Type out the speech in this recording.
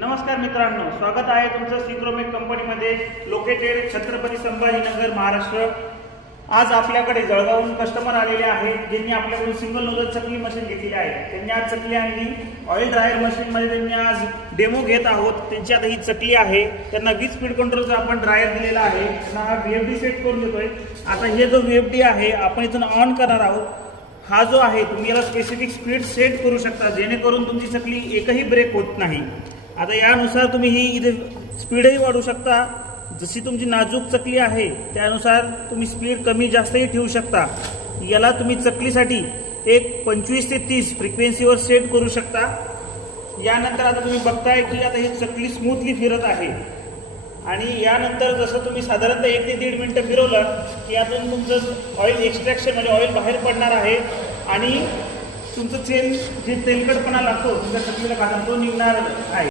नमस्कार मित्रांनो, स्वागत आहे तुमचं सिक्रोमेक कंपनीमध्ये लोकेटेड छत्रपती संभाजीनगर महाराष्ट्र। आज आपल्याकडे जळगावहून कस्टमर आलेले आहेत ज्यांनी आपल्याकडून सिंगल नोजल चकली मशीन घेतलेली आहे। त्यांनी आज चकली आणली ऑइल ड्रायर मशीन मध्ये, त्यांनी आज डेमो घेत आहोत। त्यांची आता ही चकली आहे, त्यांना 20 स्पीड कंट्रोलचा आपण ड्रायर दिलेला आहे। त्यांना हा VFD सेट करून देतोय। आता हे जो VFD आहे आपण इथून ऑन करणार आहोत। हा जो आहे तुम्ही याला स्पेसिफिक स्पीड सेट करू शकता जेणेकरून तुमची चकली एकही ब्रेक होत नाही। आता यानुसार तुम्ही ही इथे स्पीडही वाढवू शकता, जशी तुमची नाजूक चकली आहे त्यानुसार तुम्ही स्पीड कमी जास्तही ठेवू शकता। याला तुम्ही चकलीसाठी एक 25 ते 30 फ्रिक्वेन्सीवर सेट करू शकता। यानंतर आता तुम्ही बघताय की आता ही चकली स्मूथली फिरत आहे आणि यानंतर जसं तुम्ही साधारणतः 1 ते 1.5 मिनिटं फिरवलं की यातून तुमचं ऑइल एक्स्ट्रॅक्शन म्हणजे ऑइल बाहेर पडणार आहे आणि तुमचं जे तेलकटपणा लागतो तुमच्या चकलीला खाताना तो निघणार आहे।